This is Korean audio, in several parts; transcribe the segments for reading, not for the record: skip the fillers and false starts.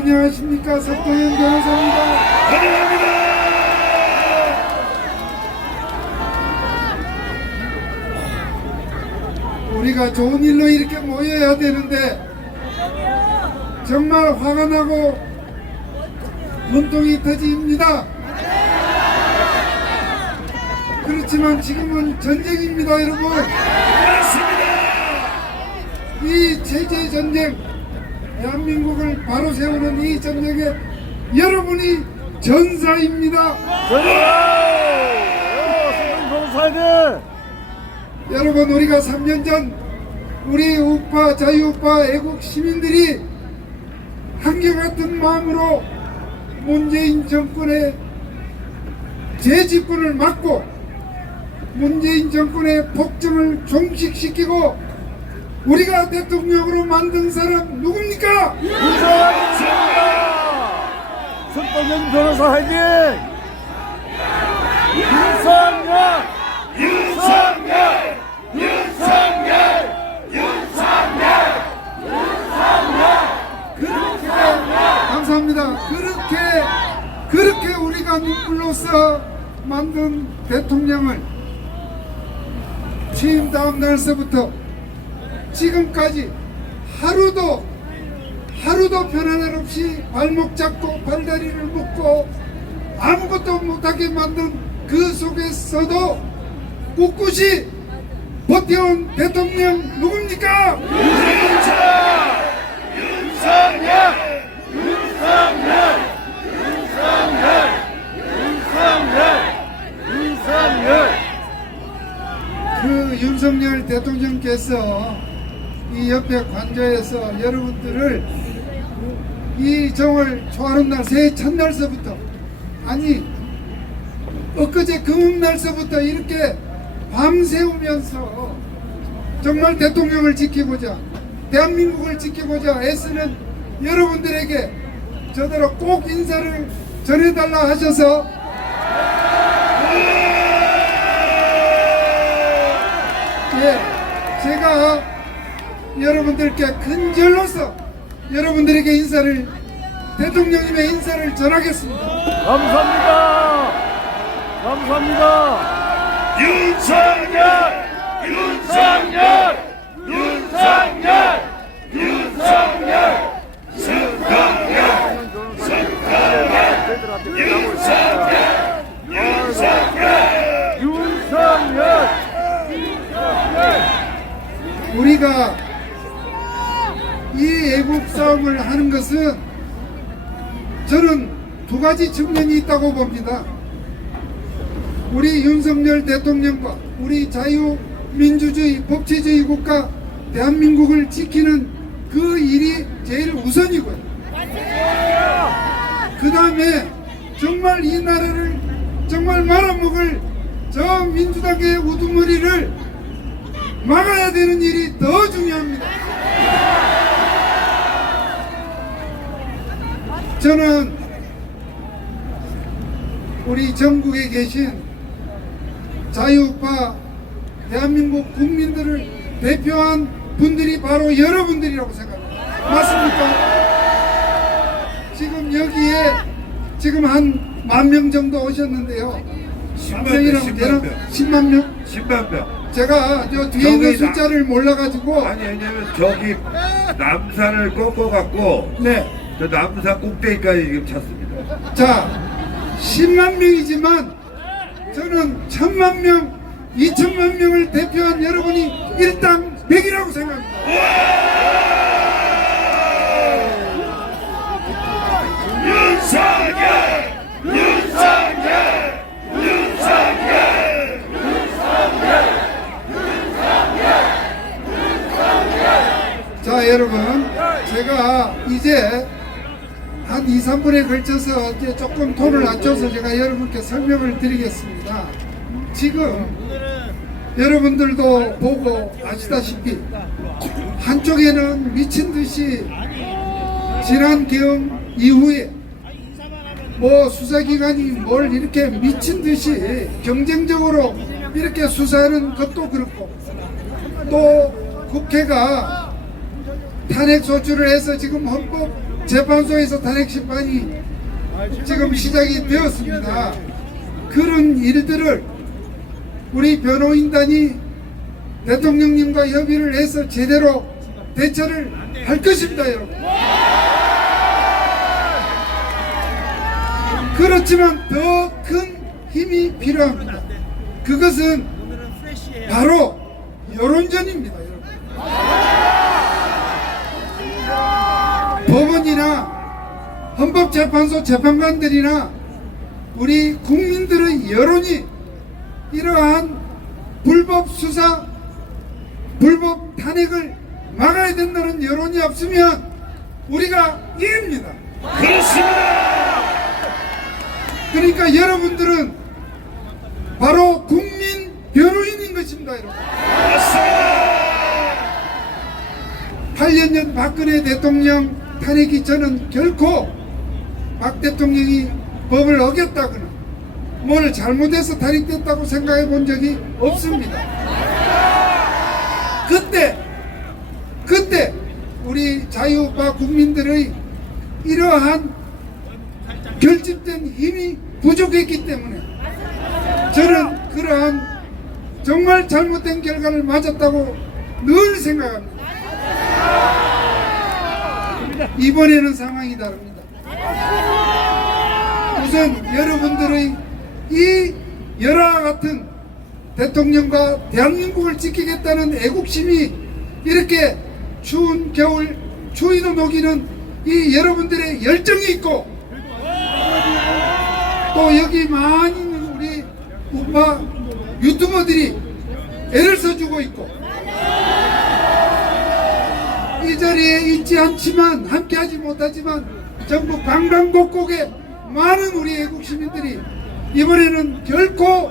안녕하십니까. 석동현 변호사입니다. 환영합니다. 우리가 좋은 일로 이렇게 모여야 되는데 정말 화가 나고 분통이 터집니다. 그렇지만 지금은 전쟁입니다, 여러분. 맞습니다. 이 체제 전쟁, 대한민국을 바로 세우는 이 전쟁에 여러분이 전사입니다. 여러분, 우리가 3년 전 우리 우파, 자유우파, 애국 시민들이 한결같은 마음으로 문재인 정권의 재집권을 막고 문재인 정권의 폭정을 종식시키고 우리가 대통령으로 만든 사람 누굽니까? 석동현 변호사 화이팅! 윤석열! 윤석열! 윤석열! 감사합니다. 그렇게 우리가 눈물로써 만든 대통령을 취임 다음 날서부터 지금까지 하루도 편안함 없이 발목 잡고 발다리를 묶고 아무것도 못하게 만든 그 속에서도 꿋꿋이 버텨온 대통령 누굽니까? 그 윤석열 대통령께서 이 옆에 관저에서 여러분들을 이 정월 초하룻날 새해 첫날서부터 아니 엊그제 금음날서부터 이렇게 밤새우면서 정말 대통령을 지키고자 대한민국을 지키고자 애쓰는 여러분들에게 저대로 꼭 인사를 전해달라 하셔서 제가 여러분들께 큰절로서 여러분들에게 인사를 대통령님의 인사를 전하겠습니다. 감사합니다. 감사합니다. 윤석열! 윤석열! 윤석열! 윤석열! 석동현! 석동현! 윤석열! 윤석열! 윤석열! 우리가 이 애국 싸움을 하는 것은 저는 두 가지 측면이 있다고 봅니다. 우리 윤석열 대통령과 우리 자유민주주의 법치주의 국가 대한민국을 지키는 그 일이 제일 우선이고요. 그 다음에 정말 이 나라를 정말 말아먹을 저 민주당의 우두머리를 막아야 되는 일이 더 중요합니다. 저는 우리 전국에 계신 자유우파 대한민국 국민들을 대표한 분들이 바로 여러분들이라고 생각합니다. 맞습니까? 지금 여기에 지금 한 10,000명 정도 오셨는데요. 10만 명? 10만 명. 제가 저 뒤에 있는 숫자를 몰라가지고 아니 왜냐면 저기 남산을 꺾어갖고 네. 저 남산 꼭대기까지 지금 찼습니다. 자 10만 명이지만 저는 1,000만 명, 2,000만 명을 대표한 여러분이 일당 100이라고 생각합니다. 윤석열! 윤석열! 윤석열! 자 여러분, 제가 이제 한 2, 3분에 걸쳐서 이제 조금 톤을 낮춰서 제가 여러분께 설명을 드리겠습니다. 지금 여러분들도 보고 아시다시피 한쪽에는 미친 듯이 지난 계엄 이후에 뭐 수사기관이 뭘 이렇게 미친 듯이 경쟁적으로 이렇게 수사하는 것도 그렇고 또 국회가 탄핵 소추를 해서 지금 헌법 재판소에서 탄핵 심판이 지금 시작이 되었습니다. 그런 일들을 우리 변호인단이 대통령님과 협의를 해서 제대로 대처를 할 것입니다, 여러분. 그렇지만 더 큰 힘이 필요합니다. 그것은 바로 여론전입니다, 여러분. 법원이나 헌법재판소 재판관들이나 우리 국민들의 여론이 이러한 불법 수사, 불법 탄핵을 막아야 된다는 여론이 없으면 우리가 이깁니다. 그렇습니다. 그러니까 여러분들은 바로 국민 변호인인 것입니다, 여러분. 맞습니다. 8년 전 박근혜 대통령 탄핵이 저는 결코 박 대통령이 법을 어겼다거나 뭘 잘못해서 탄핵됐다고 생각해 본 적이 없습니다. 그때 우리 자유우파 국민들의 이러한 결집된 힘이 부족했기 때문에 저는 그러한 정말 잘못된 결과를 맞았다고 늘 생각합니다. 이번에는 상황이 다릅니다. 우선 여러분들의 이 열화와 같은 대통령과 대한민국을 지키겠다는 애국심이 이렇게 추운 겨울 추위도 녹이는 이 여러분들의 열정이 있고, 또 여기 많이 있는 우리 우파 유튜버들이 애를 써주고 있고, 이 자리에 있지 않지만 함께하지 못하지만 전국 방방곡곡에 많은 우리 애국시민들이 이번에는 결코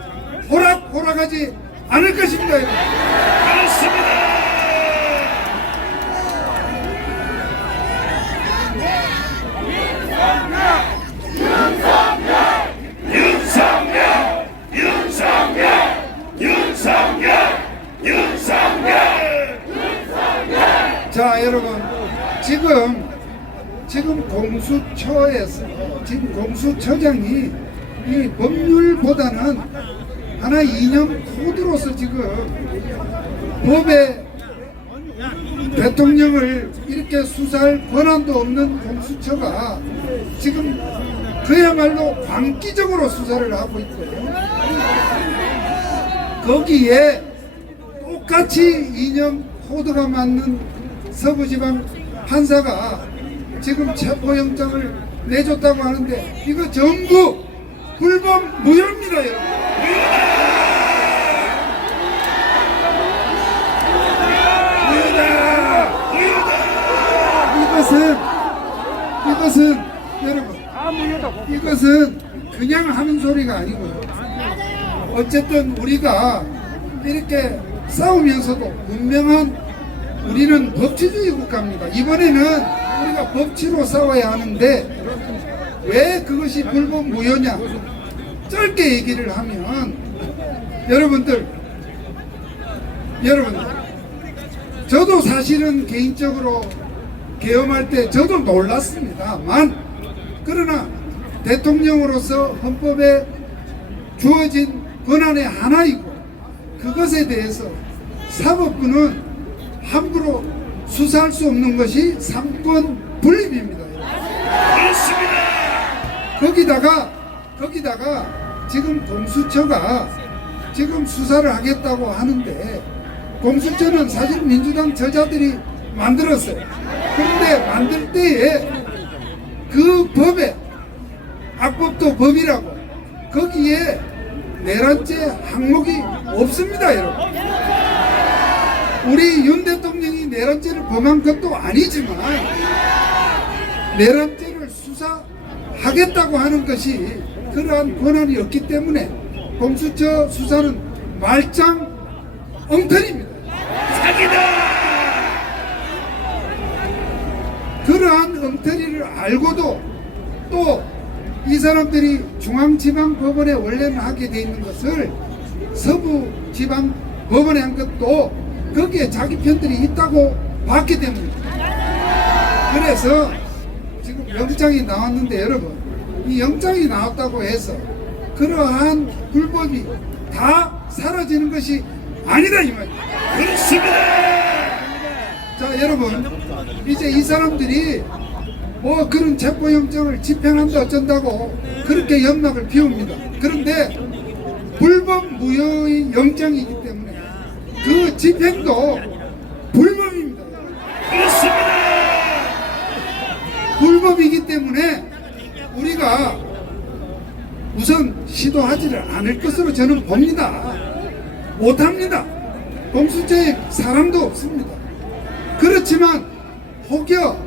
호락호락하지 않을 것입니다. 그렇습니다. 자, 여러분, 지금 공수처에서 지금 공수처장이 이 법률보다는 하나 이념 코드로서 지금 법에 대통령을 이렇게 수사할 권한도 없는 공수처가 지금 그야말로 광기적으로 수사를 하고 있고요. 거기에 똑같이 이념 코드가 맞는 서부지방 판사가 지금 체포영장을 내줬다고 하는데 이거 전부 불법 무효입니다, 여러분. 이것은 여러분, 이것은 그냥 하는 소리가 아니고요. 어쨌든 우리가 이렇게 싸우면서도 분명한 우리는 법치주의 국가입니다. 이번에는 우리가 법치로 싸워야 하는데 왜 그것이 불법 무효냐? 짧게 얘기를 하면 여러분들 저도 사실은 개인적으로 계엄할 때 저도 놀랐습니다만, 그러나 대통령으로서 헌법에 주어진 권한의 하나이고 그것에 대해서 사법부는 함부로 수사할 수 없는 것이 삼권 분립입니다. 그렇습니다. 거기다가 지금 공수처가 지금 수사를 하겠다고 하는데, 공수처는 사실 민주당 저자들이 만들었어요. 그런데 만들 때에 그 법에, 악법도 법이라고, 거기에 내란죄 항목이 없습니다, 여러분. 우리 윤 대통령이 내란죄를 범한 것도 아니지만 내란죄를 수사하겠다고 하는 것이 그러한 권한이 없기 때문에 공수처 수사는 말짱 엉터리입니다. 사기다. 그러한 엉터리를 알고도 또 이 사람들이 중앙지방법원에 원래는 하게 돼 있는 것을 서부지방법원에 한 것도 거기에 자기 편들이 있다고 봤기 때문입니다. 그래서 지금 영장이 나왔는데 여러분, 이 영장이 나왔다고 해서 그러한 불법이 다 사라지는 것이 아니다 이 말이에요. 그렇습니다. 자 여러분, 이제 이 사람들이 뭐 그런 체포영장을 집행한다 어쩐다고 그렇게 연막을 피웁니다. 그런데 불법 무효의 영장이기 때문에 그 집행도 불법입니다. 그렇습니다. 불법이기 때문에 우리가 우선 시도하지를 않을 것으로 저는 봅니다. 못합니다. 공수처에 사람도 없습니다. 그렇지만 혹여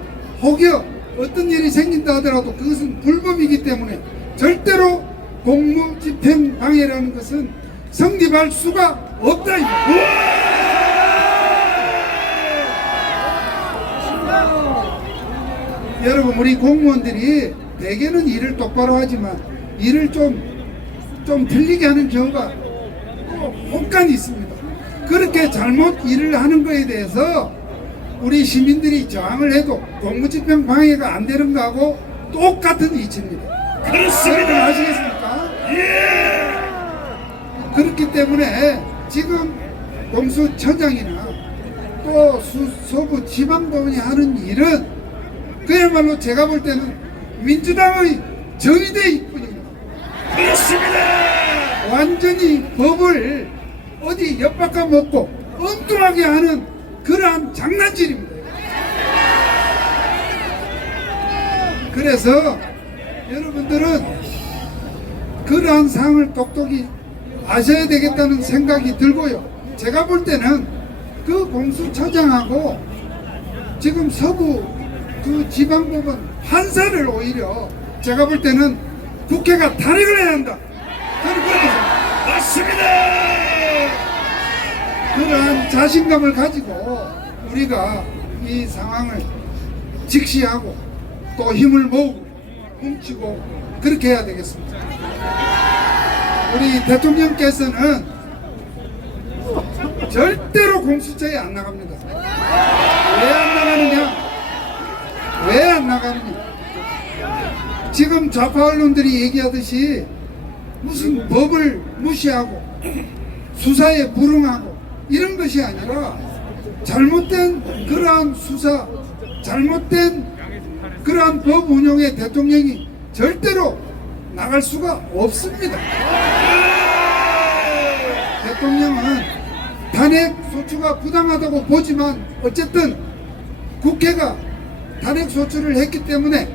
어떤 일이 생긴다 하더라도 그것은 불법이기 때문에 절대로 공무집행 방해라는 것은 성립할 수가 없다. 여러분, 우리 공무원들이 대개는 일을 똑바로 하지만 일을 좀 틀리게 하는 경우가 혹간이 있습니다. 그렇게 잘못 일을 하는 거에 대해서 우리 시민들이 저항을 해도 공무집행 방해가 안 되는 거하고 똑같은 이치입니다. 그렇습니다. 여러분 아시겠습니까? 예. 그렇기 때문에 지금 공수처장이나 또 서부 지방법원이 하는 일은 그야말로 제가 볼 때는 민주당의 정의대일 뿐입니다. 그렇습니다. 완전히 법을 어디 엿바꿔 먹고 엉뚱하게 하는 그러한 장난질입니다. 그래서 여러분들은 그러한 사항을 똑똑히 아셔야 되겠다는 생각이 들고요. 제가 볼 때는 그 공수처장하고 지금 서부 그 지방법원 판사를 오히려 제가 볼 때는 국회가 탄핵을 해야 한다. 저는 그렇게 생각합니다. 맞습니다. 그러한 자신감을 가지고 우리가 이 상황을 직시하고 또 힘을 모으고 뭉치고 그렇게 해야 되겠습니다. 우리 대통령께서는 절대로 공수처에 안 나갑니다. 왜 안 나가느냐? 왜 안 나가느냐? 지금 좌파 언론들이 얘기하듯이 무슨 법을 무시하고 수사에 불응하고 이런 것이 아니라 잘못된 그러한 수사, 잘못된 그러한 법 운용에 대통령이 절대로 나갈 수가 없습니다. 대통령은 탄핵 소추가 부당하다고 보지만 어쨌든 국회가 탄핵 소추를 했기 때문에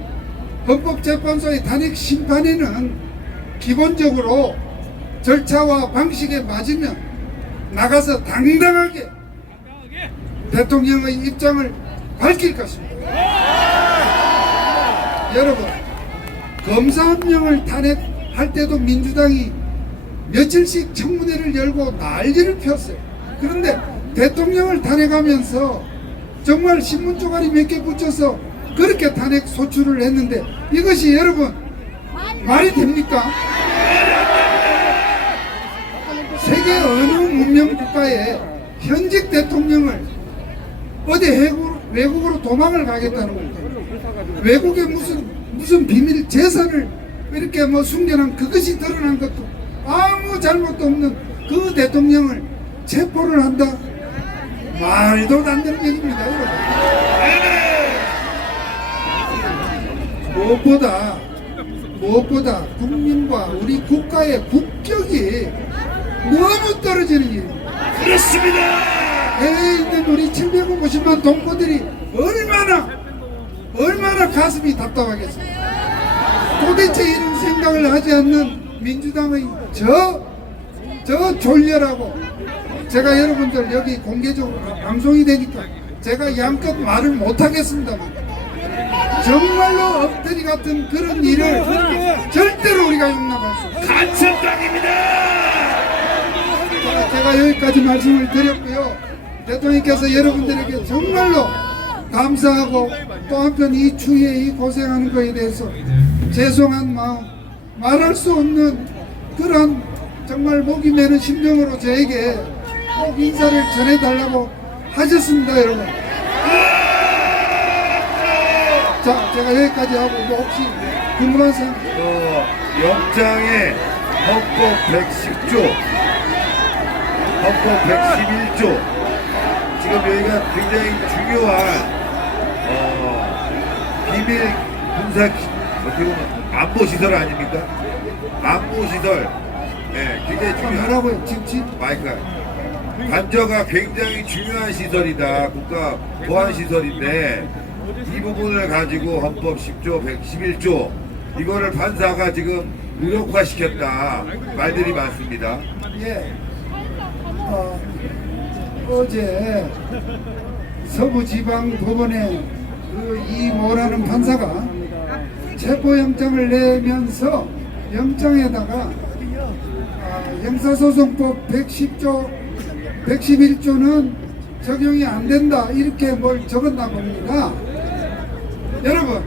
헌법재판소의 탄핵 심판에는 기본적으로 절차와 방식에 맞으면 나가서 당당하게 대통령의 입장을 밝힐 것입니다. 여러분, 검사 한 명을 탄핵할 때도 민주당이 며칠씩 청문회를 열고 난리를 폈어요. 그런데 대통령을 탄핵하면서 정말 신문 쪼가리 몇 개 붙여서 그렇게 탄핵 소추를 했는데 이것이 여러분 말이 됩니까? 세계 어느 문명 국가에 현직 대통령을 어디 외국으로 도망을 가겠다는 겁니까? 외국에 무슨 비밀 재산을 이렇게 뭐 숨겨놓은 그것이 드러난 것도 아무 잘못도 없는 그 대통령을 체포를 한다? 말도 안 되는 얘기입니다, 여러분. 무엇보다 국민과 우리 국가의 국격이 너무 떨어지는 일입니다. 그렇습니다. 해외에 있는 우리 750만 동포들이 얼마나 가슴이 답답하겠습니까? 도대체 이런 생각을 하지 않는 민주당의 저 졸렬하고 제가 여러분들 여기 공개적으로 방송이 되니까 제가 양껏 말을 못하겠습니다만 정말로 엎드리 같은 그런 일을 절대로 우리가 용납할 수 없습니다. 간첩당입니다. 제가 여기까지 말씀을 드렸고요. 대통령께서 여러분들에게 정말로 감사하고 또 한편 이 추위에 이 고생하는 것에 대해서 죄송한 마음, 말할 수 없는 그런 정말 목이 메는 심정으로 저에게 꼭 인사를 전해달라고 하셨습니다, 여러분. 자, 제가 여기까지 하고 뭐 혹시 궁금한 사항? 영장에 헌법 110조, 헌법 111조, 지금 여기가 굉장히 중요한 비밀 군사 어떻게 보면 안보시설 아닙니까? 안보시설, 네, 굉장히 중요한. 뭐라고요? 지금 마이크. 관저가 굉장히 중요한 시설이다. 국가 보안 시설인데 이 부분을 가지고 헌법 10조, 111조 이거를 판사가 지금 무력화시켰다 말들이 많습니다. 예. 어제 서부지방법원에 그 이모라는 판사가 체포영장을 내면서 영장에다가 형사소송법 110조, 111조는 적용이 안 된다 이렇게 뭘 적었나 봅니다. 여러분,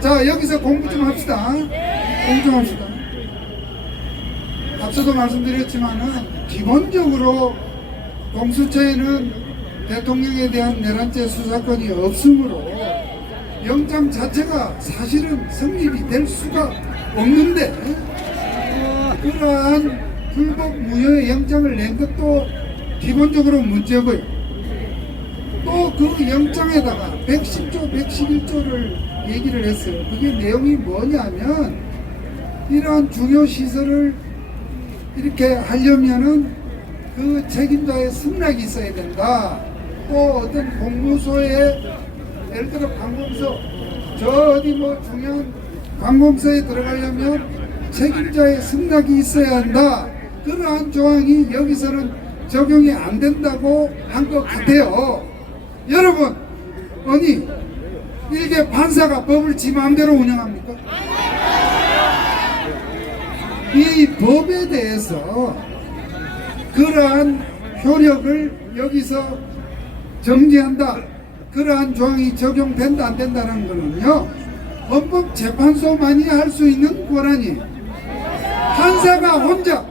자 여기서 공부 좀 합시다. 공부 좀 합시다. 앞서도 말씀드렸지만은 기본적으로 공수처에는 대통령에 대한 내란죄 수사권이 없으므로 영장 자체가 사실은 성립이 될 수가 없는데 그러한 불법 무효의 영장을 낸 것도 기본적으로 문제고요. 또 그 영장에다가 110조, 111조를 얘기를 했어요. 그게 내용이 뭐냐면 이러한 중요 시설을 이렇게 하려면은 그 책임자의 승낙이 있어야 된다. 또 어떤 공무소에 예를 들어 관공서 저 어디 뭐 중요한 관공서에 들어가려면 책임자의 승낙이 있어야 한다. 그러한 조항이 여기서는 적용이 안 된다고 한 것 같아요. 여러분, 아니 이게 판사가 법을 지 마음대로 운영합니까? 이 법에 대해서 그러한 효력을 여기서 정지한다. 그러한 조항이 적용된다 안 된다는 거는요 헌법재판소만이 할 수 있는 권한이 판사가 혼자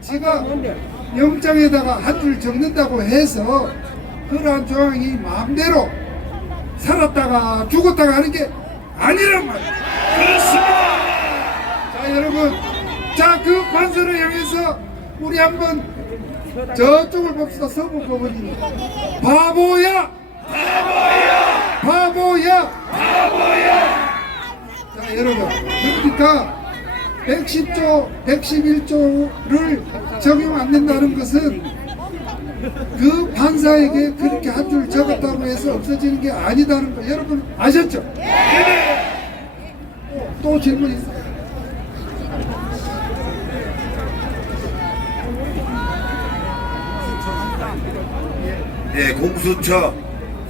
지가 영장에다가 한 줄 적는다고 해서 그러한 조항이 마음대로 살았다가 죽었다가 하는 게 아니란 말이에요. 그렇습니다. 자 여러분, 자 그 판사를 향해서 우리 한번 저쪽을 봅시다. 서부법원이 바보야 바보야 바보야 바보야. 자 여러분, 그러니까 110조 111조를 적용 안 된다는 것은 그 판사에게 그렇게 한 줄 적었다고 해서 없어지는 게 아니다는 거 여러분 아셨죠? 또 질문 있어요? 예, 공수처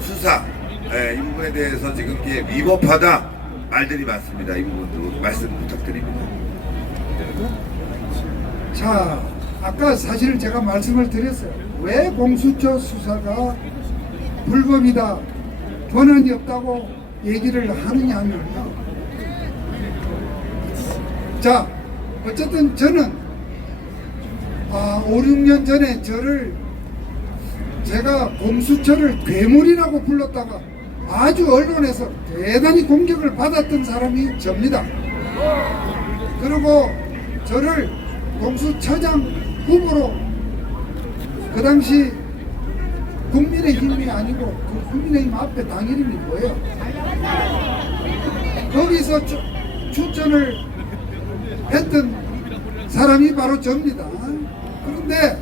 수사 이 부분에 대해서 지금 이게 위법하다 말들이 많습니다. 이 부분도 말씀 부탁드립니다. 자, 아까 사실 제가 말씀을 드렸어요. 왜 공수처 수사가 불법이다, 권한이 없다고 얘기를 하느냐 하면요. 자, 어쨌든 저는 5, 6년 전에 제가 공수처를 괴물이라고 불렀다가 아주 언론에서 대단히 공격을 받았던 사람이 접니다. 그리고 저를 공수처장 후보로 그 당시 국민의힘이 아니고 그 국민의힘 앞에 당 이름이 뭐예요? 거기서 추천을 했던 사람이 바로 접니다. 그런데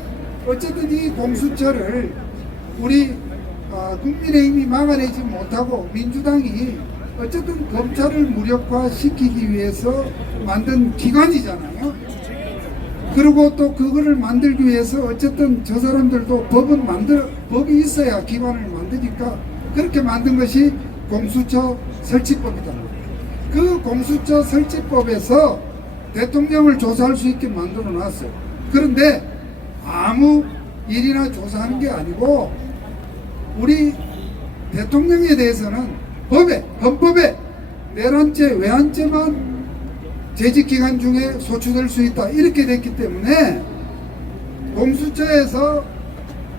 어쨌든 이 공수처를 우리 국민의힘이 막아내지 못하고 민주당이 어쨌든 검찰을 무력화시키기 위해서 만든 기관이잖아요. 그리고 또 그거를 만들기 위해서 어쨌든 저 사람들도 법이 있어야 기관을 만드니까 그렇게 만든 것이 공수처 설치법이다. 그 공수처 설치법에서 대통령을 조사할 수 있게 만들어 놨어요. 그런데 아무 일이나 조사하는 게 아니고 우리 대통령에 대해서는 헌법에 내란죄, 외환죄만 재직기간 중에 소추될 수 있다 이렇게 됐기 때문에 공수처에서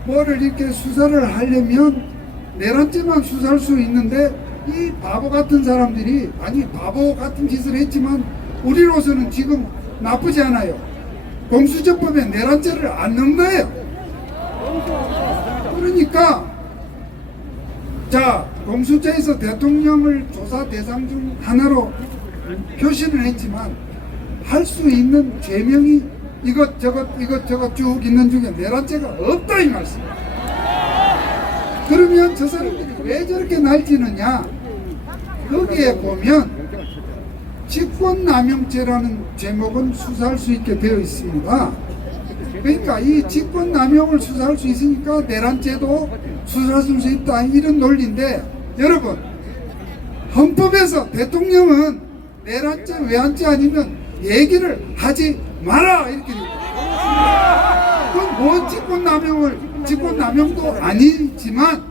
뭐를 이렇게 수사를 하려면 내란죄만 수사할 수 있는데 이 바보 같은 사람들이 아니 바보 같은 짓을 했지만 우리로서는 지금 나쁘지 않아요. 공수처법에 내란죄를 안 넣은 거예요. 그러니까 자 공수처에서 대통령을 조사 대상 중 하나로 표시는 했지만 할 수 있는 죄명이 이것저것 쭉 있는 중에 내란죄가 없다 이 말씀이에요. 그러면 저 사람들이 왜 저렇게 날뛰느냐? 여기에 보면 직권남용죄라는 제목은 수사할 수 있게 되어 있습니다. 그러니까 이 직권남용을 수사할 수 있으니까 내란죄도 수사할 수 있다 이런 논리인데 여러분 헌법에서 대통령은 내란죄 외환죄 아니면 얘기를 하지 마라 이렇게 되어 있습니다. 그건 뭐 직권남용도 아니지만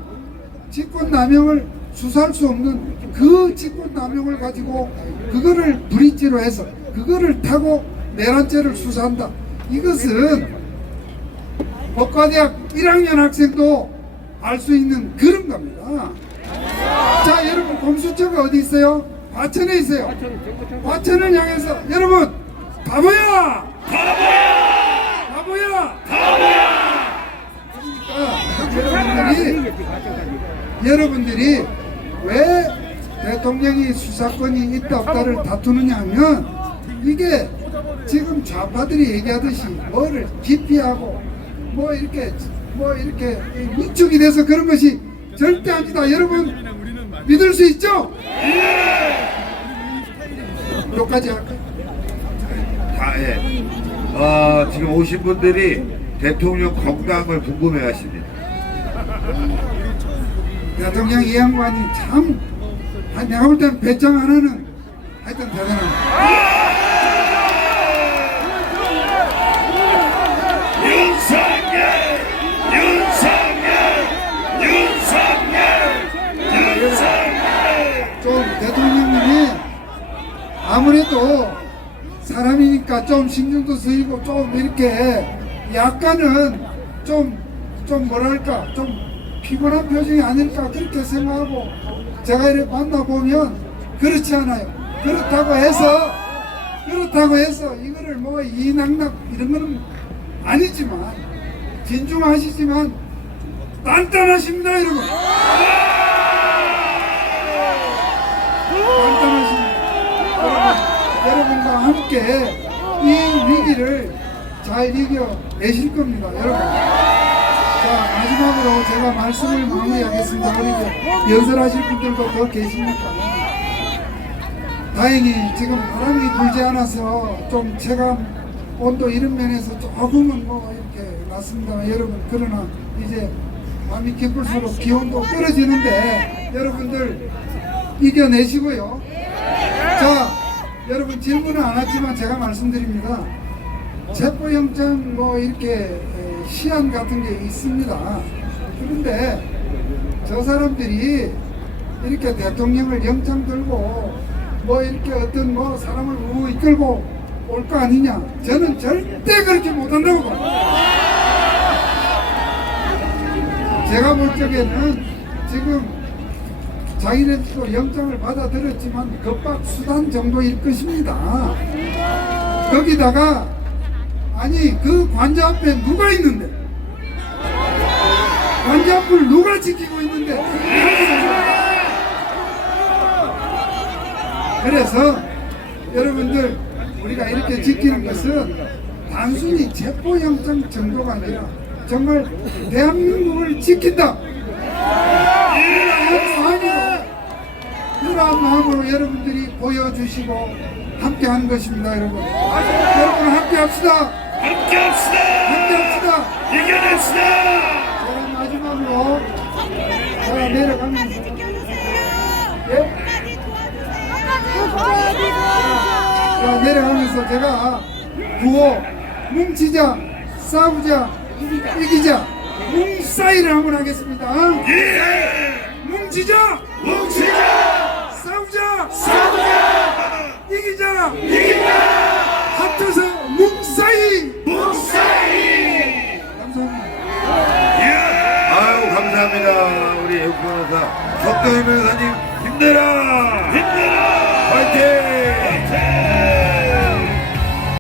직권남용을 수사할 수 없는 그 직권남용을 가지고 그거를 브릿지로 해서 그거를 타고 내란죄를 수사한다. 이것은 법과대학 1학년 학생도 알 수 있는 그런 겁니다. 자 여러분 공수처가 어디 있어요? 과천에 있어요. 과천을 향해서 여러분 바보야! 바보야! 그러니까 여러분들이 왜 대통령이 수사권이 있다 없다를 다투느냐 하면 이게 지금 좌파들이 얘기하듯이 뭐를 기피하고 뭐 이렇게 위축이 돼서 그런 것이 절대 아니다. 여러분 믿을 수 있죠? 여기까지 할까요? 지금 오신 분들이 대통령 건강을 궁금해 하십니다. 대통령 이 양반이 참 내가 볼 때는 배짱 하나는 하여튼 대단합니다. 좀 대통령님이 아무래도 사람이니까 좀 신경도 쓰이고 좀 이렇게 약간은 좀 뭐랄까 좀 피곤한 표정이 아닐까 그렇게 생각하고 제가 이렇게 만나보면 그렇지 않아요. 그렇다고 해서 이거를 뭐 이낙낙 이런 거는 아니지만 진중하시지만 단단하십니다 여러분. 단단하십니다. 여러분과 함께 이 위기를 잘 이겨내실 겁니다 여러분. 자 마지막으로 제가 말씀을 마무리하겠습니다. 우리 연설하실 분들도 더 계시니까 다행히 지금 바람이 불지 않아서 좀 체감 온도 이런 면에서 조금은 뭐 이렇게 낮습니다 여러분. 그러나 이제 밤이 깊을수록 기온도 떨어지는데 여러분들 이겨내시고요. 자 여러분 질문은 안 왔지만 제가 말씀드립니다. 체포영장 뭐 이렇게 시한 같은 게 있습니다. 그런데 저 사람들이 이렇게 대통령을 영장 들고 뭐 이렇게 어떤 뭐 사람을 이끌고 올 거 아니냐? 저는 절대 그렇게 못한다고 봅니다. 제가 볼 적에는 지금 자기네들도 영장을 받아들였지만 겁박 수단 정도일 것입니다. 거기다가 아니 그 관자 앞에 누가 있는데 관자 앞을 누가 지키고 있는데 그래서 여러분들 우리가 이렇게 지키는 것은 단순히 체포영장 정도가 아니라 정말 대한민국을 지킨다 그러한 마음으로 여러분들이 보여주시고 함께하는 것입니다 여러분. 여러분 함께합시다. 이겨냅시다. 제가 마지막으로 제가 내려가면서 내려가면서 제가 구호 뭉치자 싸우자 이기자 뭉싸이를 한번 하겠습니다. 뭉치자 싸우자 이기자 합쳐서 뭉싸이 감사합니다. 아유 감사합니다. 우리 변호사 석도희 변호사님. 흔들어